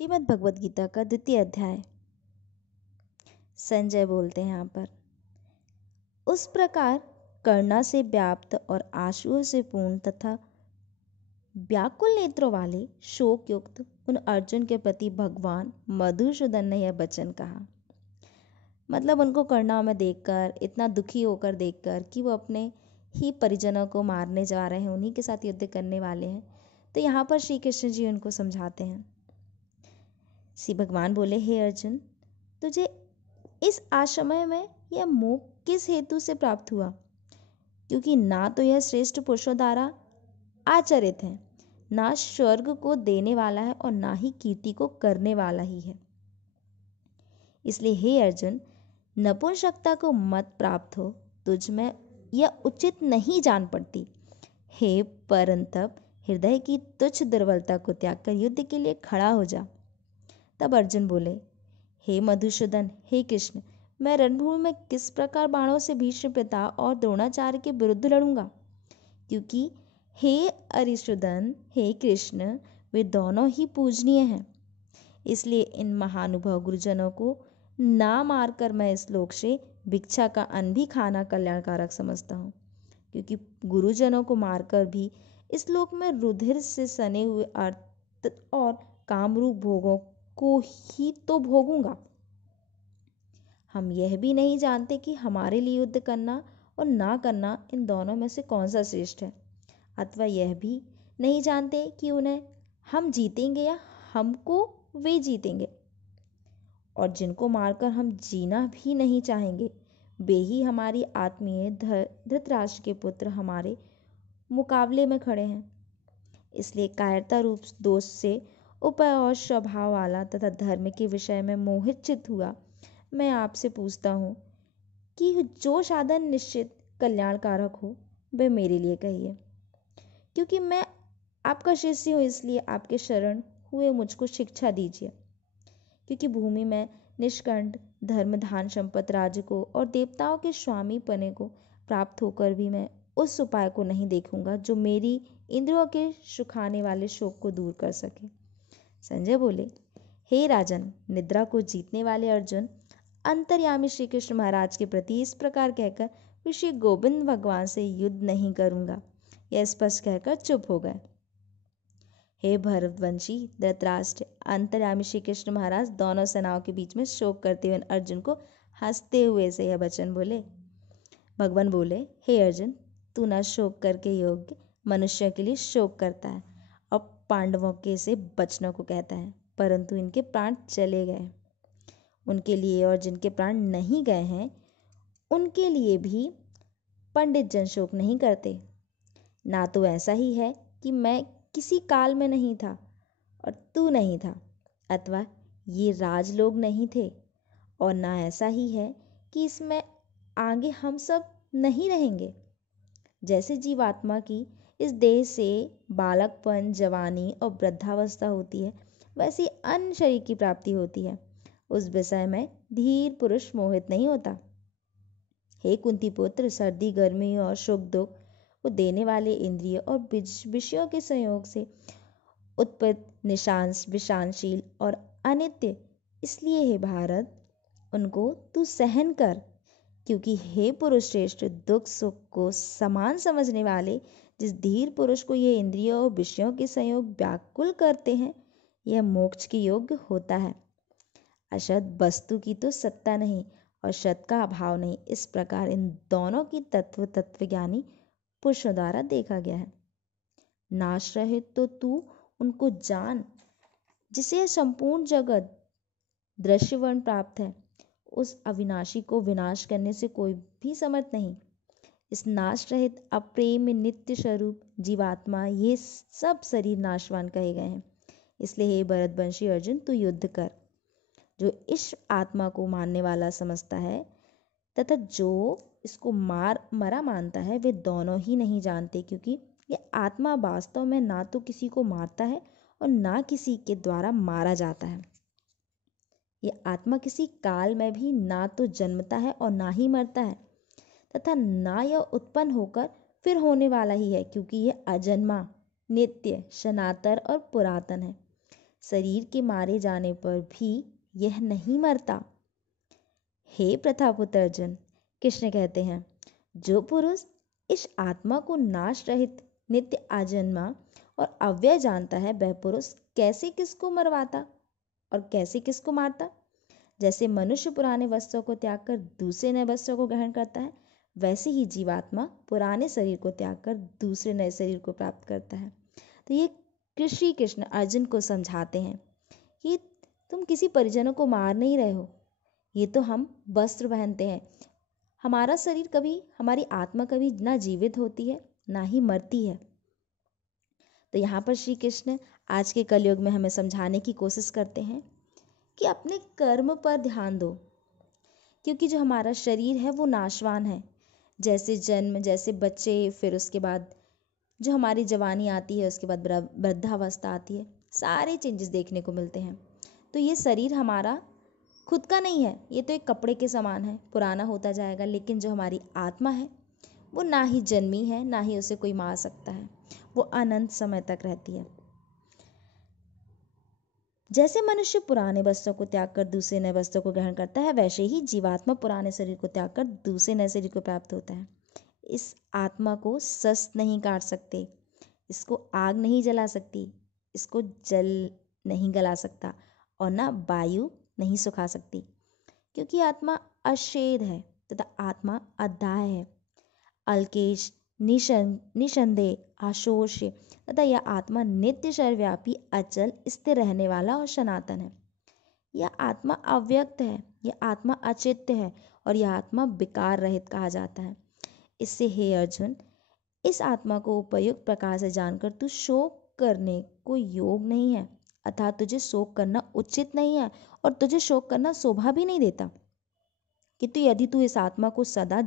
श्रीमद् भगवद गीता का द्वितीय अध्याय। संजय बोलते हैं यहाँ पर, उस प्रकार करुणा से व्याप्त और आंसुओं से पूर्ण तथा व्याकुल नेत्रों वाले शोक युक्त उन अर्जुन के प्रति भगवान मधुसूदन ने यह वचन कहा। मतलब उनको करुणा में देखकर, इतना दुखी होकर देखकर कि वो अपने ही परिजनों को मारने जा रहे हैं, उन्हीं के साथ युद्ध करने वाले हैं। तो यहाँ पर श्री कृष्ण जी उनको समझाते हैं। श्री भगवान बोले, हे अर्जुन, तुझे इस आश्रमय में यह मोक्ष किस हेतु से प्राप्त हुआ? क्योंकि ना तो यह श्रेष्ठ पुरुषों द्वारा आचरित है, ना स्वर्ग को देने वाला है और ना ही कीर्ति को करने वाला ही है। इसलिए हे अर्जुन, नपुंसकता को मत प्राप्त हो, तुझ में यह उचित नहीं जान पड़ती। हे परंतप, हृदय की तुच्छ दुर्बलता को त्याग कर युद्ध के लिए खड़ा हो जा। तब अर्जुन बोले, हे मधुसूदन, हे कृष्ण, मैं रणभूमि में किस प्रकार बाणों से भीष्म पिता और द्रोणाचार्य के विरुद्ध लड़ूंगा? क्योंकि हे अरिसूदन, हे कृष्ण, वे दोनों ही पूजनीय हैं। इसलिए इन महानुभाव गुरुजनों को ना मारकर मैं इस लोक से भिक्षा का अन्न भी खाना कल्याणकारक समझता हूँ। क्योंकि गुरुजनों को मारकर भी इस लोक में रुधिर से सने हुए अर्थ और कामरूप भोगों को ही तो भोगूंगा। हम यह भी नहीं जानते कि हमारे लिए युद्ध करना और ना करना इन दोनों में से कौन सा श्रेष्ठ है, अथवा यह भी नहीं जानते कि उन्हें हम जीतेंगे या हमको वे जीतेंगे। और जिनको मारकर हम जीना भी नहीं चाहेंगे, वे ही हमारी आत्मीय धृतराष्ट्र के पुत्र हमारे मुकाबले में खड़े हैं। इसलिए कायरता रूप दोष से उपाय और स्वभाव वाला तथा धर्म के विषय में मोहित चित्त हुआ मैं आपसे पूछता हूँ कि जो साधन निश्चित कल्याणकारक हो वह मेरे लिए कहिए। क्योंकि मैं आपका शिष्य हूँ, इसलिए आपके शरण हुए मुझको शिक्षा दीजिए। क्योंकि भूमि में निष्कंठ धर्म, धान, संपत्ति, राज्य को और देवताओं के स्वामी पने को प्राप्त होकर भी मैं उस उपाय को नहीं देखूंगा जो मेरी इंद्रियों के सुखाने वाले शोक को दूर कर सके। संजय बोले, हे राजन, निद्रा को जीतने वाले अर्जुन अंतर्यामी श्री कृष्ण महाराज के प्रति इस प्रकार कहकर वे श्री गोविंद भगवान से युद्ध नहीं करूंगा, यह स्पष्ट कहकर चुप हो गए। हे भरतवंशी धृतराष्ट्र, अंतर्यामी श्री कृष्ण महाराज दोनों सेनाओं के बीच में शोक करते हुए अर्जुन को हंसते हुए से यह वचन बोले। भगवान बोले, हे अर्जुन, तू न शोक करके योग्य मनुष्य के लिए शोक करता है और पांडवों के से बचनों को कहता है, परंतु इनके प्राण चले गए। उनके लिए और जिनके प्राण नहीं गए हैं उनके लिए भी पंडित जन शोक नहीं करते। ना तो ऐसा ही है कि मैं किसी काल में नहीं था और तू नहीं था, अथवा ये राजलोग नहीं थे, और ना ऐसा ही है कि इसमें आगे हम सब नहीं रहेंगे। जैसे जीवात्मा की इस देह से बालकपन, जवानी और वृद्धावस्था होती है, वैसी अन्य शरीर की प्राप्ति होती है। उस विषय में धीर पुरुष मोहित नहीं होता। हे कुंती पुत्र, सर्दी, गर्मी और सुख दुख को देने वाले इंद्रिय और विषयों के संयोग से उत्पन्न निशांश, विषांशील और अनित्य, इसलिए हे भारत, उनको तू सहन कर। क्योंकि हे पुरुष श्रेष्ठ, दुख सुख को समान समझने वाले जिस धीर पुरुष को ये इंद्रियों और विषयों के संयोग व्याकुल करते हैं, यह मोक्ष के योग्य होता है। असत वस्तु की तो सत्ता नहीं और सत का अभाव नहीं, इस प्रकार इन दोनों की तत्वज्ञानी पुरुषों द्वारा देखा गया है। नाश रहित तो तू उनको जान जिसे संपूर्ण जगत दृश्यवर्ण प्राप्त है। उस अविनाशी को विनाश करने से कोई भी समर्थ नहीं। इस नाश रहित अप्रेम नित्य स्वरूप जीवात्मा ये सब शरीर नाशवान कहे गए हैं। इसलिए हे भरतवंशी अर्जुन, तू युद्ध कर। जो इस आत्मा को मारने वाला समझता है तथा जो इसको मरा मानता है, वे दोनों ही नहीं जानते। क्योंकि ये आत्मा वास्तव में ना तो किसी को मारता है और ना किसी के द्वारा मारा जाता है। ये आत्मा किसी काल में भी ना तो जन्मता है और ना ही मरता है, तथा ना यह उत्पन्न होकर फिर होने वाला ही है। क्योंकि यह अजन्मा, नित्य, सनातन और पुरातन है। शरीर के मारे जाने पर भी यह नहीं मरता। हे प्रतापुत्र अर्जुन, कृष्ण कहते हैं, जो पुरुष इस आत्मा को नाश रहित, नित्य, अजन्मा और अव्यय जानता है, वह पुरुष कैसे किसको मरवाता और कैसे किसको मारता। जैसे मनुष्य पुराने वस्त्रों को त्याग कर दूसरे नए वस्त्रों को ग्रहण करता है, वैसे ही जीवात्मा पुराने शरीर को त्याग कर दूसरे नए शरीर को प्राप्त करता है। तो ये श्री कृष्ण अर्जुन को समझाते हैं कि तुम किसी परिजनों को मार नहीं रहे हो, ये तो हम वस्त्र पहनते हैं। हमारा शरीर कभी, हमारी आत्मा कभी ना जीवित होती है ना ही मरती है। तो यहाँ पर श्री कृष्ण आज के कलयुग में हमें समझाने की कोशिश करते हैं कि अपने कर्म पर ध्यान दो, क्योंकि जो हमारा शरीर है वो नाशवान है। जैसे जन्म, जैसे बच्चे, फिर उसके बाद जो हमारी जवानी आती है, उसके बाद वृद्धावस्था आती है, सारे चेंजेस देखने को मिलते हैं। तो ये शरीर हमारा खुद का नहीं है, ये तो एक कपड़े के समान है, पुराना होता जाएगा। लेकिन जो हमारी आत्मा है वो ना ही जन्मी है, ना ही उसे कोई मार सकता है, वो अनंत समय तक रहती है। जैसे मनुष्य पुराने वस्त्रों को त्याग कर दूसरे नए वस्त्रों को ग्रहण करता है, वैसे ही जीवात्मा पुराने शरीर को त्याग कर दूसरे नए शरीर को प्राप्त होता है। इस आत्मा को शस्त्र नहीं काट सकते, इसको आग नहीं जला सकती, इसको जल नहीं गला सकता और ना वायु नहीं सुखा सकती, क्योंकि आत्मा अशेद है तथा आत्मा अदाह्य है, अल्केश, निसंदेह, आशोष्य तथा यह आत्मा नित्य, सर्वव्यापी, अचल, स्थिर रहने वाला और सनातन है। यह आत्मा अव्यक्त है, यह आत्मा अचित्य है और यह आत्मा विकार रहित कहा जाता है। इससे हे अर्जुन, इस आत्मा को उपयुक्त प्रकार से जानकर तू शोक करने को योग नहीं है, अर्थात तुझे शोक करना उचित नहीं है और तुझे शोक करना शोभा भी नहीं देता। किंतु यदि तू इस आत्मा को सदा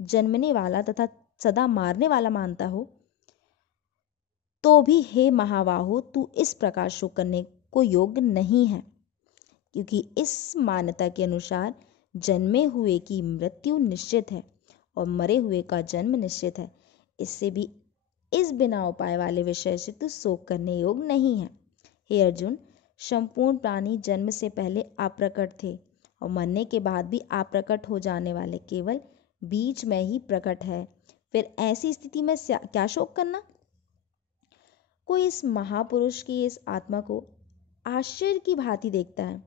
जन्मने वाला तथा सदा मारने वाला मानता हो, तो भी हे महाबाहो, तू इस प्रकार शोक करने को योग्य नहीं है, क्योंकि इस मान्यता के अनुसार जन्मे हुए की मृत्यु निश्चित है और मरे हुए का जन्म निश्चित है। इससे भी इस बिना उपाय वाले विषय से तू शोक करने योग्य नहीं है। हे अर्जुन, संपूर्ण प्राणी जन्म से पहले अप्रकट थे और मरने के बाद भी अप्रकट हो जाने वाले केवल बीच में ही प्रकट है। फिर ऐसी स्थिति में क्या शोक करना। कोई इस महापुरुष की इस आत्मा को आश्चर्य की भांति देखता है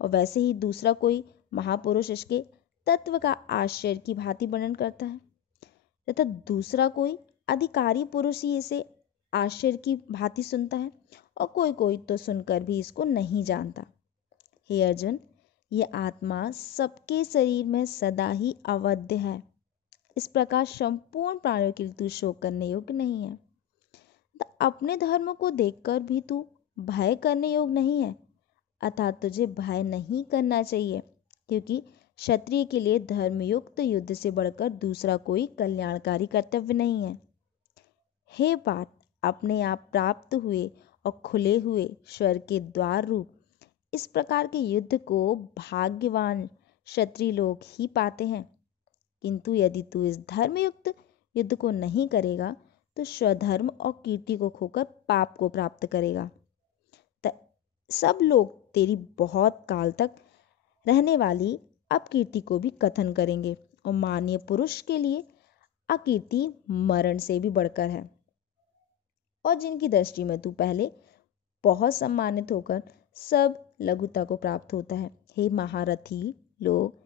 और वैसे ही दूसरा कोई महापुरुष इसके तत्व का आश्चर्य की भांति वर्णन करता है, तथा दूसरा कोई अधिकारी पुरुष ही इसे आश्चर्य की भांति सुनता है और कोई कोई तो सुनकर भी इसको नहीं जानता। हे अर्जुन, यह आत्मा सबके शरीर में सदा ही अवध्य है। इस प्रकार संपूर्ण प्राणियों के लिए तू शोक करने योग्य नहीं है। अपने धर्म को देखकर भी तू भय करने योग्य नहीं है, अर्थात तुझे भय नहीं करना चाहिए, क्योंकि क्षत्रिय के लिए धर्मयुक्त युद्ध से बढ़कर दूसरा कोई कल्याणकारी कर्तव्य नहीं है। हे पार्थ, अपने आप प्राप्त हुए और खुले हुए स्वर्ग के द्वार रूप इस प्रकार के युद्ध को भाग्यवान क्षत्रिय लोग ही पाते हैं। किंतु यदि तू इस धर्मयुक्त युद्ध को नहीं करेगा तो स्वधर्म और कीर्ति को खोकर पाप को प्राप्त करेगा। सब लोग तेरी बहुत काल तक रहने वाली अपकीर्ति को भी कथन करेंगे और माननीय पुरुष के लिए अकीर्ति मरण से भी बढ़कर है, और जिनकी दृष्टि में तू पहले बहुत सम्मानित होकर सब लघुता को प्राप्त होता है। हे महारथी लोग,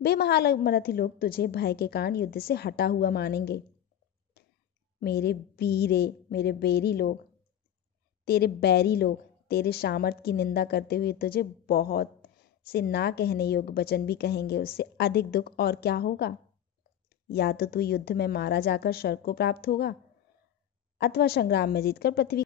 वे महारथी लोग तुझे भय के कारण युद्ध से हटा हुआ मानेंगे। मेरे वीरे, मेरे बैरी लोग, तेरे बैरी लोग तेरे सामर्थ्य की निंदा करते हुए तुझे बहुत से ना कहने योग्य वचन भी कहेंगे। उससे अधिक दुख और क्या होगा। या तो तू युद्ध में मारा जाकर स्वर्ग को प्राप्त होगा, अथवा संग्राम में जीतकर पृथ्वी